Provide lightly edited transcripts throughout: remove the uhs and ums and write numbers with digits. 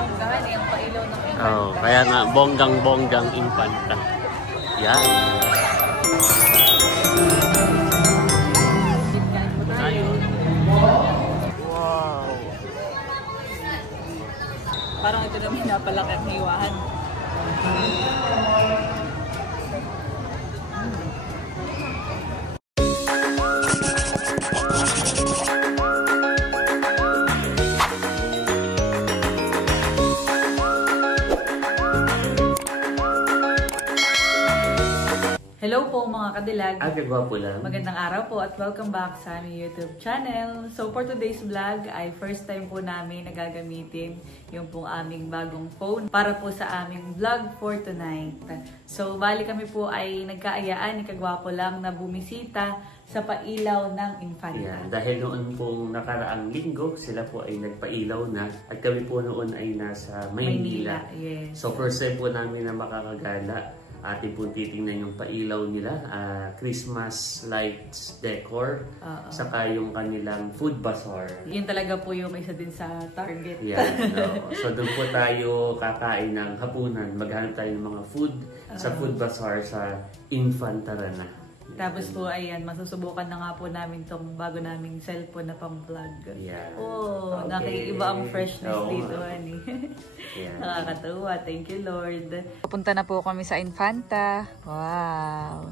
Bonggahan yung pailaw ng Infanta. Oh, kaya nga bonggang-bonggang Infanta. Yan. Wow. Parang ito naman napalaki ang hiwahan. Hello po mga kadilag. Gwapo lang. Magandang araw po at welcome back sa aming YouTube channel. So for today's vlog ay first time po namin nagagamitin yung pong aming bagong phone para po sa aming vlog for tonight. So bali kami po ay nagkaayaan ni Kagwapo lang na bumisita sa pailaw ng Infanta. Yeah, dahil noon pong nakaraang linggo, sila po ay nagpailaw na at kami po noon ay nasa Maynila. Yes. So first time po namin na makakagala. Atin po titingnan yung pailaw nila, Christmas lights decor, saka yung kanilang food bazaar. Yun talaga po yung isa din sa target. Yeah, no. So doon po tayo kakain ng hapunan, maghanap tayo ng mga food sa food bazaar sa Infanta Rana. Tapos po, ayan, masusubukan na nga po namin tong bago naming cellphone na pang-vlog. Yeah. Oh, okay. Nakikiba ang freshness dito, honey. Yeah. Nakakatuwa. Thank you, Lord. Papunta na po kami sa Infanta. Wow.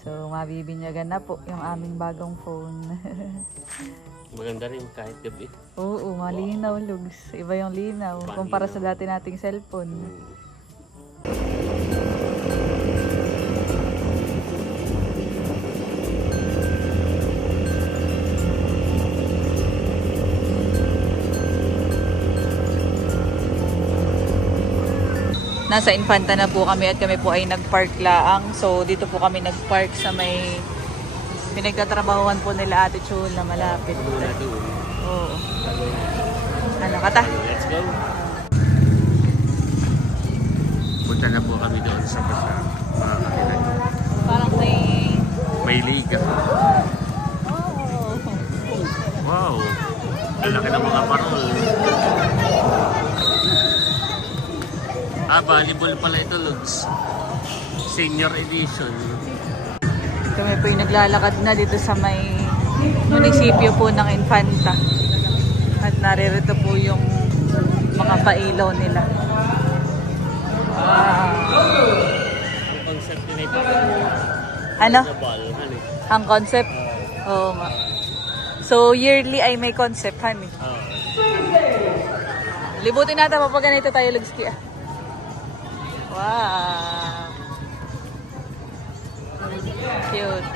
So, mabibinyagan na po yung aming bagong phone. Maganda rin kahit gabi. Oo, malinaw, Lugs. Iba yung linaw kumpara sa dati nating cellphone. Nasa Infanta na po kami at kami po ay nagpark laang. So, dito po kami nagpark sa may pinagtatrabahuan po nila Ate Chul na malapit. Oo. Ano kata? Let's go! Punta na po kami doon sa basa. Mga kakilag. Parang may liga. Oh. Wow! Lalaki ng mga parol. Volleyball pala ito, Lugs. Senior edition. Kami po yung naglalakad na dito sa may munisipyo po ng Infanta. At naririto po yung mga pailaw nila. Ang concept nila ito. Ano? Ang concept? Oo nga. So, yearly ay may concept, honey. Libutin natin pa ganito tayo, Lugski. Wow! Cute.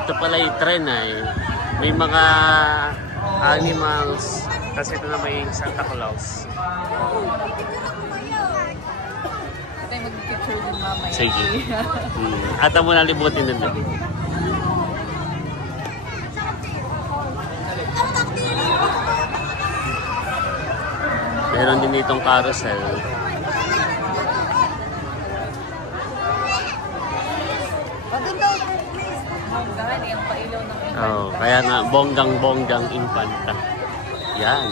Ito pala yung trend ay may mga animals kasi ito na may Santa Claus. Mag-picture din mamaya. Sige. Ata mo na libutin din. Meron din itong carousel. Bonggahan yung pailaw ng Infanta. Oh, kaya nga bonggang-bonggang Infanta. Yan.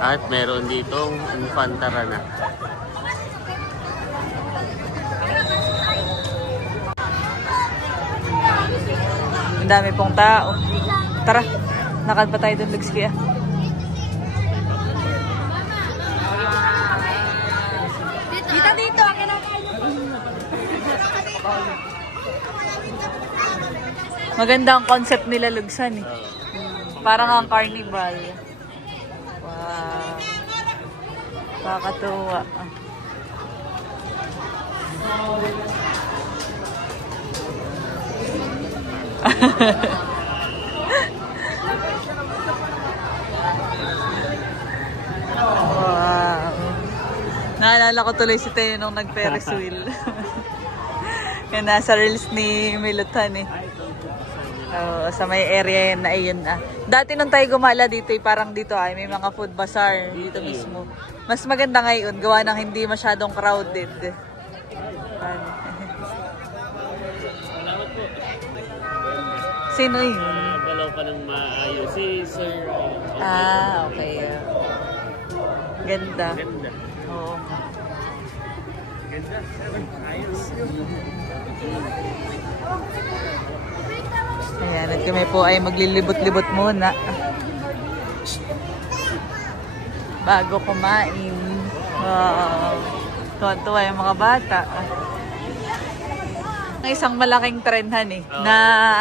At meron ditong Infanta Rana. Ang dami pong tao. Tara, nakad pa tayo doon, Lugski. Dito. Maganda ang concept nila, Lugsan eh. Parang ang carnival. Wow. Nakakatuwa. Wow. Naalala ko tuloy si Teo nung nag-Ferris wheel. Yan nasa reels ni Milutan eh. Sa may area na ayun na. Dati nung tayo gumala dito, parang dito ay may mga food bazaar dito mismo. Mas maganda ngayon, gawa ng hindi masyadong crowded. Sino yun? Galaw pa ng maayos. Si Sir. Okay. Ganda. Ganda. Oo. Ganda. Ayos. Ayan, at kami po ay maglilibot-libot muna bago kumain. Wow. Tuwan-tuwa yung mga bata. Isang malaking trendhan na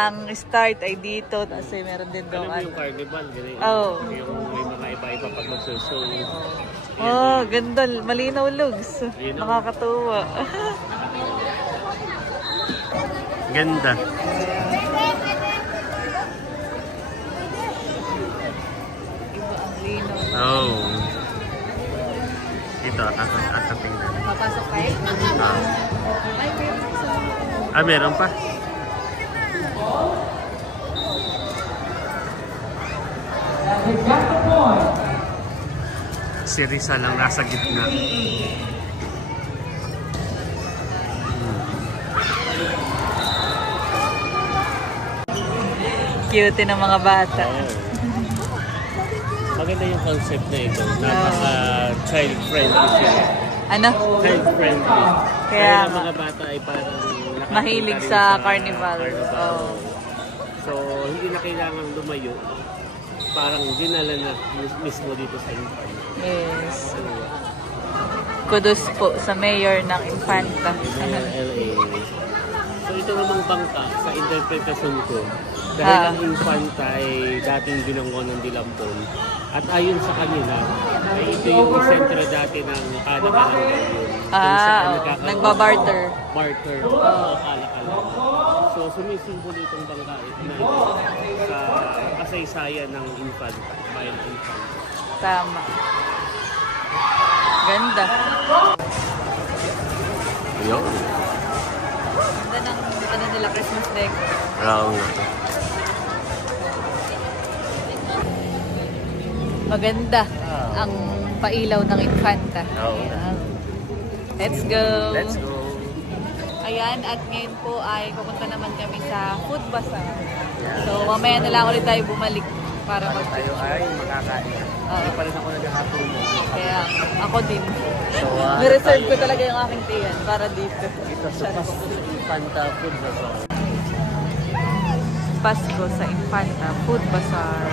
ang start ay dito, tapos ay meron din doon. Alam mo yung carnival, ganyan. Yung may mga iba-iba pag magsuso. Ganda. Malinaw, Lugs. Nakakatuwa. Ganda. Ito, tingnan. Papasok kayo? Meron pa. Si Risa lang nasa gitna. Cute ng mga bata. Maganda yung concept na ito. Napaka-child-friendly siya. Ano? Child-friendly. Kaya ang mga bata ay parang mahilig sa carnival. So, hindi na kailangan lumayo. Parang dinala na mismo dito sa Infanta. Yes. Kudos po sa mayor ng Infanta. LA. So, ito namang bangka sa interpretasyon ko. Dahil ang Infanta ay dating binanggo ng Dilampon. At ayon sa kanila, ay ito yung sentro dati ng kalakalan. Nagbabarter. Barter. Kalakalan. So, sumisimbolo itong bangka na ito sa kasaysayan ng Infanta. Bayan ng Infanta. Tama. Ganda. Ayun. Ganda ng nila Christmas decor. Maganda ang pailaw ng Infanta. Let's go! Let's go! Ayan, at ngayon po ay pupunta naman kami sa food bazaar. So, mamaya na lang ulit tayo bumalik para tayo ay makakain. Hindi pa rin ako naghahapon mo. Kaya ako din. So, nireserve ko talaga yung aking tiyan para dito. Ito sa Infanta Food Bazaar. Pasko sa Infanta Food Bazaar.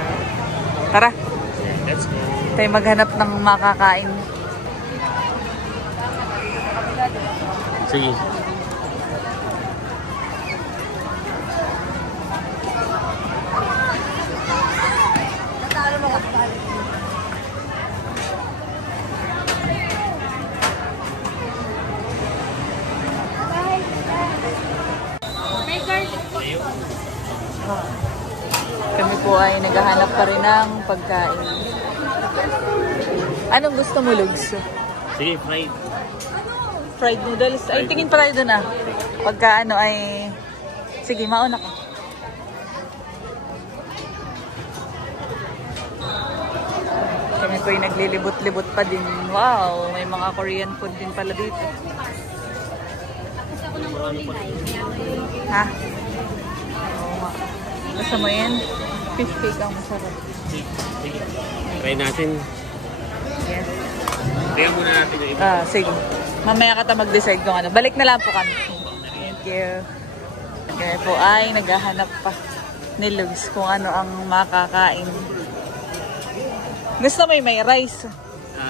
Tara! Let's go. Tayo maghanap ng makakain. Sige. Kami po ay naghahanap pa rin ng pagkain. Anong gusto mo, Lugs? Sige, fried. Fried noodles? Ay, tingin pa tayo dun Pagka ay... Sige, mauna ka. Kami po ay naglilibot-libot pa din. Wow, may mga Korean food din pala dito. Ha? Gusto mo yan? Fish cake ang masarap. Sige. Try natin. Yes. Tingnan muna natin yung iba. Sige. Mamaya ka mag-decide kung ano. Balik na lang po kami. Thank you. Kaya po ay naghahanap pa ni Lugs kung ano ang makakain. Gusto mo yung may rice?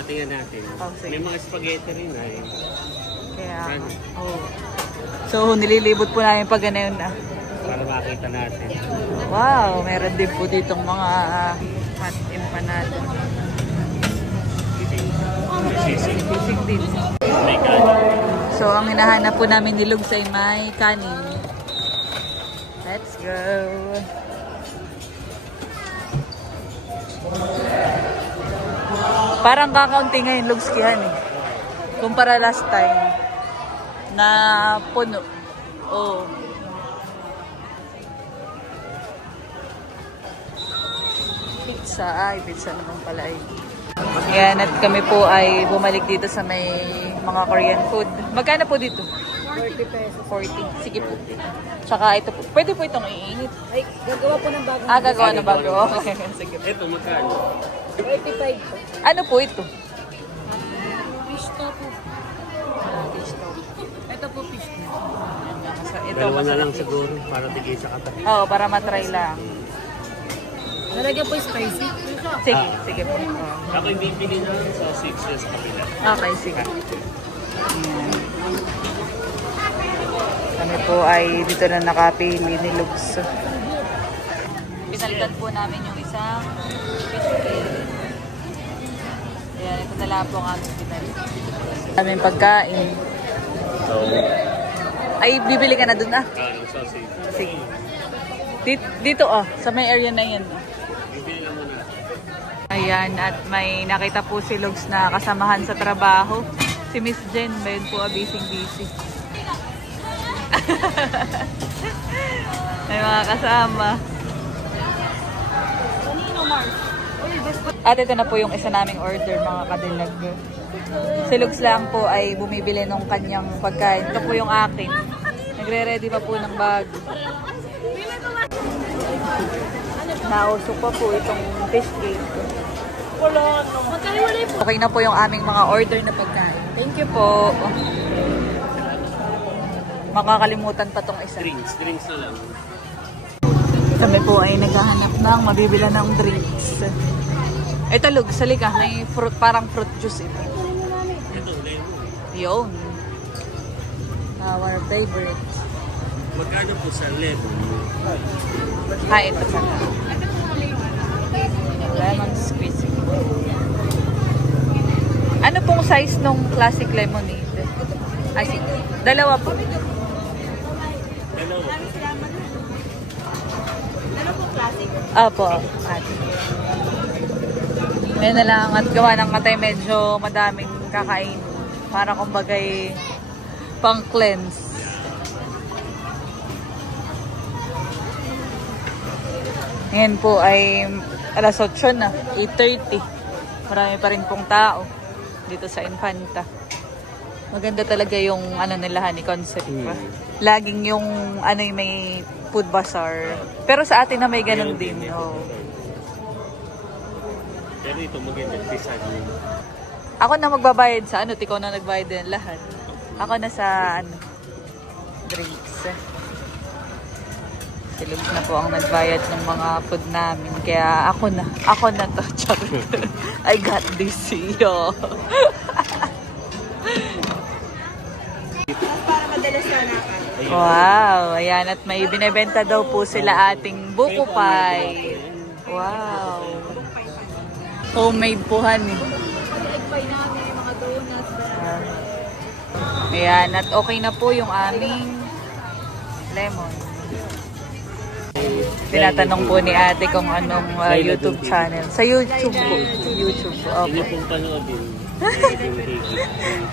Tingnan natin. May mga spaghetti rin ay. Kaya, So, nililibot po namin pag ganayon na. Para makita natin. Wow, meron din po ditong mga hot empanada. Sisig din. May kanin. So, ang hinahanap po namin ni Lugs ay may kanin. Let's go! Parang kakaunti ngayon Lugs kihan kumpara last time na puno. pizza. Ay, pizza naman pala eh. Yan, at kami po ay bumalik dito sa may mga Korean food. Magkano po dito? 40 pesos. 40. Sige po. Tsaka ito po. Pwede po itong iinit. Ay, gagawa po ng bago. Gagawa na bago. Okay. Sige po. Ito, magkano? 35 po. Ano po ito? Fish tofu. Fish tofu. Ito po fish tofu. Ito, Dalawa na masarap lang yun. siguro para tigay sa kata. Oo, para matry lang. Nalagyan po spicy. Sige, Ah. sige po. Ako yung bibili na sa 6 sa kapila. Okay, sige. Ayan. Kami po ay dito na nakapili ni Lugs. Pinalitan po namin yung isang biscuit. Ayan, ito na lang po ang aming pinalitan. Aming pagkain. So, Ay, bibili ka na dun ah. ng sausage. Sige. Dito sa may area na yan. Bibili lang muna. Ayan, at may nakita po si Lugs na kasamahan sa trabaho. Si Miss Jen, bayan po busy. May mga kasama. At ito na po yung isa naming order, mga kadilag. Si Lugs lang po ay bumibili ng kanyang pagkain. Ito po yung akin. Nagre-ready pa po ng bag. Nausok pa po itong fish cake. Okay na po yung aming mga order na pagkain. Thank you po. Makakalimutan pa tong isa. Drinks na lang. Kami po ay naghahanap ng mabibila ng drinks. Ito, Lug, sali ka. May fruit, parang fruit juice ito. Ito, lemon. Yun. Our favorite. Magkano po sa lemon? Ito pala. Lemon squeeze. Ano pong size nung classic lemonade? Ay, sige. Dalawa po. Dalawa. Opo. Ngayon na lang at gawa ng matay medyo madaming kakain. Para kumbagay pang cleanse. Ngayon po ay alas 8 na, 8:30. Marami pa rin pong tao dito sa Infanta. Maganda talaga yung nila ni concept. Laging yung yung may food bazaar. Pero sa atin na may ganun din. Oh. Pero ito maganda design yun. Ako na magbabayad sa ikaw na nagbayad din lahat. Ako na sa drinks. Si Lugs na po ang nagbayad ng mga food namin. Kaya ako na to. I got this. Yo. Para madalas na Wow. Ayan. At may binibenta daw po sila ating buko pie. Wow. Homemade po, honey. egg pie namin, mga donuts. Ayan. At okay na po yung aming lemon. Tinatanong po ni ate kung anong YouTube channel. Sa YouTube po. YouTube po. Hindi Okay. pong panoodin.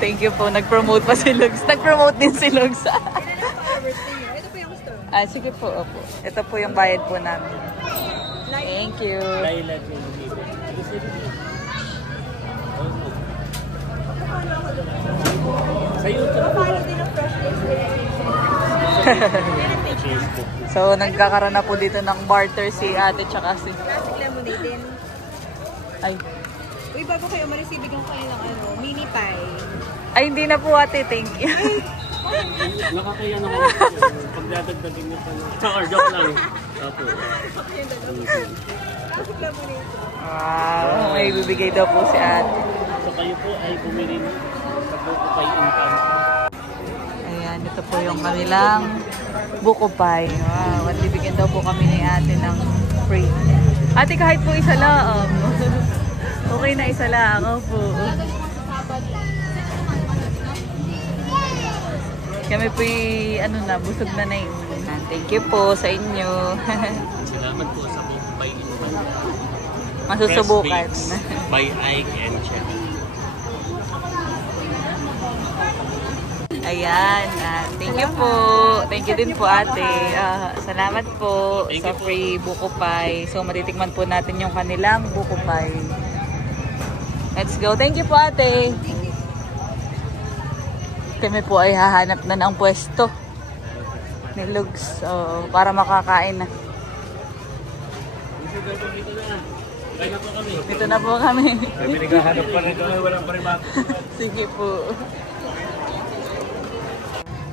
Thank you po. Nag-promote pa si Lugs. Nag-promote din si Lugs. Ito po yung store. Sige po. Opo. Ito po yung bayad po namin. Thank you. Laila din. Sa YouTube. Follow din ang fresh Facebook. So, nagkakaroon na po dito ng barter si ate tsaka si... Classic lemonade din. Ay. Uy, bago kayo umalis, ibigyan ko kayo ng mini pie. Ay, hindi na po ate. Thank you. Nakakaya naman pagdadagdagin niyo pa na. Joke lang. Opo. Classic lemonade. Wow. May bibigay daw po si ate. So kayo po ay bumili sa Buko Pie Infant. Ayan, ito po yung kanilang buko pie. Wow, at bibigyan daw po kami ni ate ng free. Ate, kahit po isa lang. Okay na isa lang. Opo. Kami po busog na na yun. Thank you po sa inyo. Salamat po sa Buko Pie Infant. Masusubukan. Best bakes by Ike and Chef. Ayan. Thank you po. Thank you din po ate. Salamat po sa free buko pie. So matitikman po natin yung kanilang buko pie. Let's go. Thank you po ate. Kami po ay hahanap na ng pwesto ni Lugs. So, para makakain na. Dito na po kami. Kami naghahanap pa nito ay walang paribago. Sige po.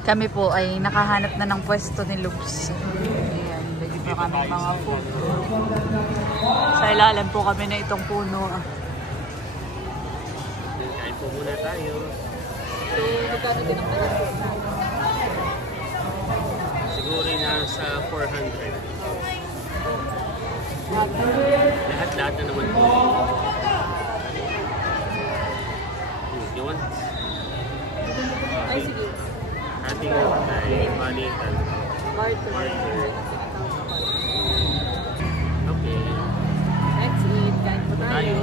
Kami po ay nakahanap na ng pwesto ni Lugs. Ayan, lagi pa kami mga puno. Sa ilalim po kami na itong puno. Kain po muna tayo. So, magkano din ang malapit na? Siguro nasa 400. Lahat-lahat na naman po. You want? Ay, sige. Ating ay malitan. Barter. Okay. Let's eat. Kain po tayo.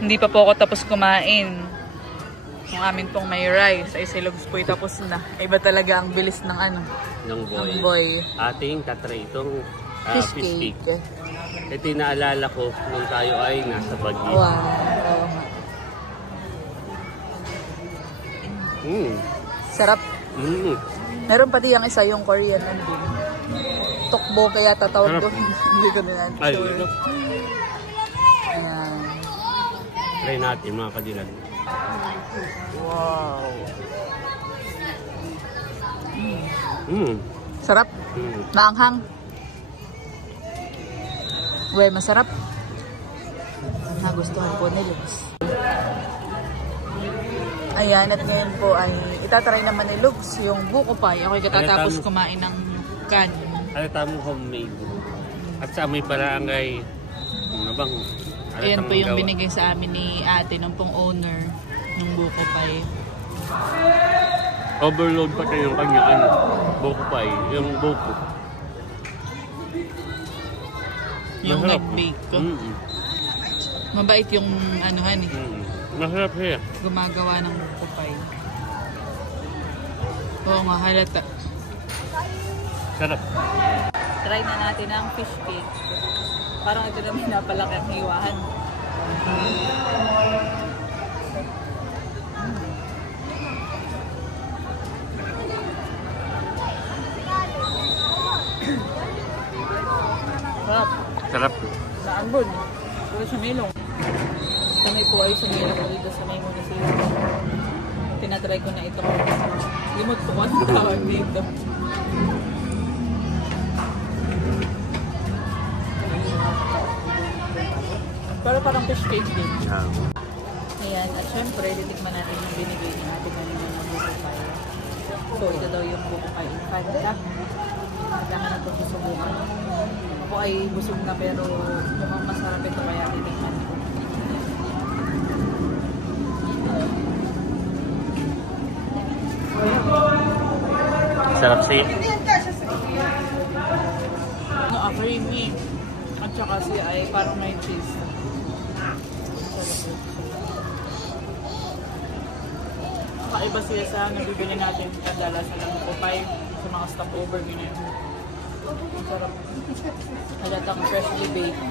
Hindi pa po ako tapos kumain. Yung amin pong may rice ay si Lugs po'y tapos na. Iba talaga ang bilis ng ano. Ng boy. Ating tatry itong Fish fish cake. cake. Ito yung naalala ko nung tayo ay nasa Baguio. Wow. Sarap. Meron pati yung isa yung Korean nandun. Tokbo kaya tatawag doon. Hindi ko na Ay, sure. ito. Ayan. Try natin mga kadilag. Wow. Sarap. Maanghang. Uy, masarap. Nagustuhan po ni Lugs. Ayan, at ngayon po ay itatry naman ni Lugs yung buko pie. Ako'y katatapos kumain ng kan. Ano tamang homemade. At sa amoy barangay, ano bang? Ayan po yung binigay sa amin ni ate ng pong owner ng buko pie. Overload pa kayo yung kanya, ano, buko pie, yung buko. Yung nag-bake ko. Mabait yung anuhan eh. Masarap siya. Gumagawa ng buko pie. Oo nga, halata. Sarap. Try na natin ang fish cake. Parang ito naman napalaki ang hiwahan. Sarap. Sarap. Saan bun? Puro sa milong. Kami po ay sumilong ko dito sa may munisipyo. Tinatry ko na itong limot ko ang tawag dito. Pero parang fish cake din. Ayan, at syempre, titikman natin yung binigay ni ate kanina na buko pie. So, ito daw yung buko pie in Canada. Kailangan na ito susubukan. Ako ay busog na pero mukhang masarap ito kaya titikman ko. Sarap siya. Creamy. At saka siya ay parang may cheese. Kakaiba siya sa nabibili natin kadalasan ng buko pie sa mga stopover ganyan. Ang sarap. Halatang freshly baked.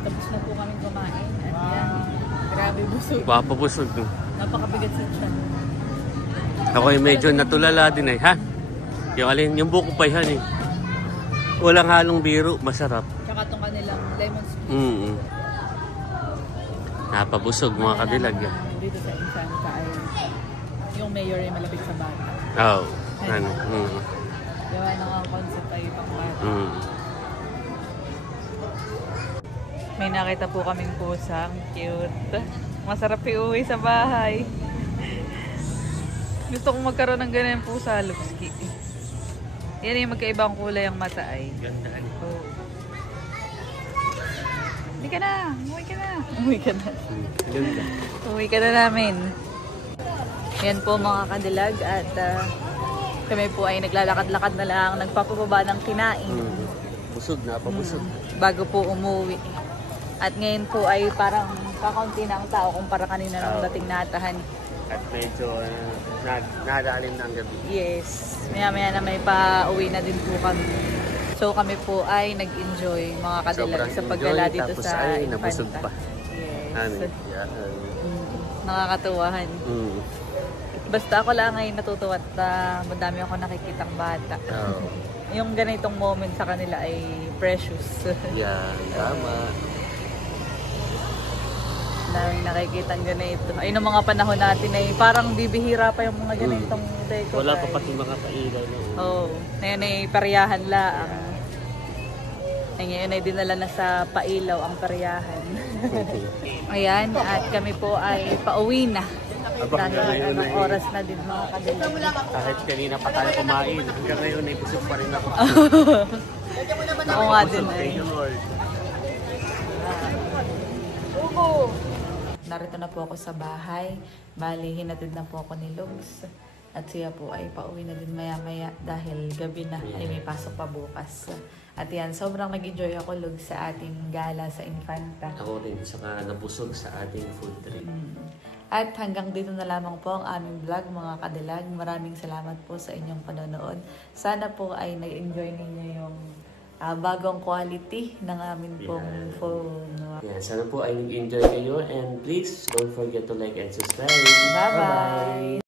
Tapos na po kami kumain. At yan, grabe busog. Papabusog. Napakabigat sa tiyan. Ako ay medyo natulala din ha? Yung alin, yung buko pie han eh. Walang halong biro, masarap. Tsaka itong kanilang lemon squeeze. Napabusog mga kadilag. Dito sa Infanta ay yung mayor ay malapit sa bata. Oo. Ano? Gawa na ang concept ay pang bata. May nakita po kaming pusang cute. Masarap iuwi sa bahay. Gusto kong magkaroon ng ganyan pusa, Lupski. Yan yung magkaibang kulay ang mata ay. Ganda. Oh. ka na. Umuwi ka na. Umuwi ka na. Ganda. Umuwi ka na namin. Yan po mga kadilag at kami po ay naglalakad-lakad na lang, nagpapababa ng kinain. Busog na, pabusog. Bago po umuwi. At ngayon po ay parang kakaunti na ang tao kumpara kanina nung dating natahan. At medyo nadaalim na ang gabi. Yes. Maya-maya na may pa-uwi na din po kami. So kami po ay nag-enjoy mga kadilag sa paggala dito tapos sa ay nabusog Infanta. pa. Yes. Yeah. Nakakatuwahan. Basta ako lang ay natutuwa at madami ako nakikitang bata. Yung ganitong moment sa kanila ay precious. Yeah, tama. Daming nakikitang ganito. Ay, noong mga panahon natin ay parang bibihira pa yung mga ganitong deco. Wala pa pati mga kailan. Oo. Ngayon ay pariyahan lang. Ay, ngayon ay dinala na sa pailaw ang pariyahan. Ayan, at kami po ay pauwi na. Dahil anong oras na din mga kadilag. Kahit kanina pa tayo kumain, hanggang ngayon ay busog pa rin ako. Oo nga din ay. Narito na po ako sa bahay. Bali, hinatid na po ako ni Lugs. At siya po ay pauwi na din maya-maya dahil gabi na ay may pasok pa bukas. At yan, sobrang nag-enjoy ako, Lugs, sa ating gala sa Infanta. Ako rin, saka nabusog sa ating food trip. At hanggang dito na lamang po ang aming vlog, mga kadilag. Maraming salamat po sa inyong panonood. Sana po ay nag-enjoy ninyo yung bagong quality ng aming pong phone. Yeah, sana po ay nag-enjoy kayo and please don't forget to like and subscribe. Bye-bye!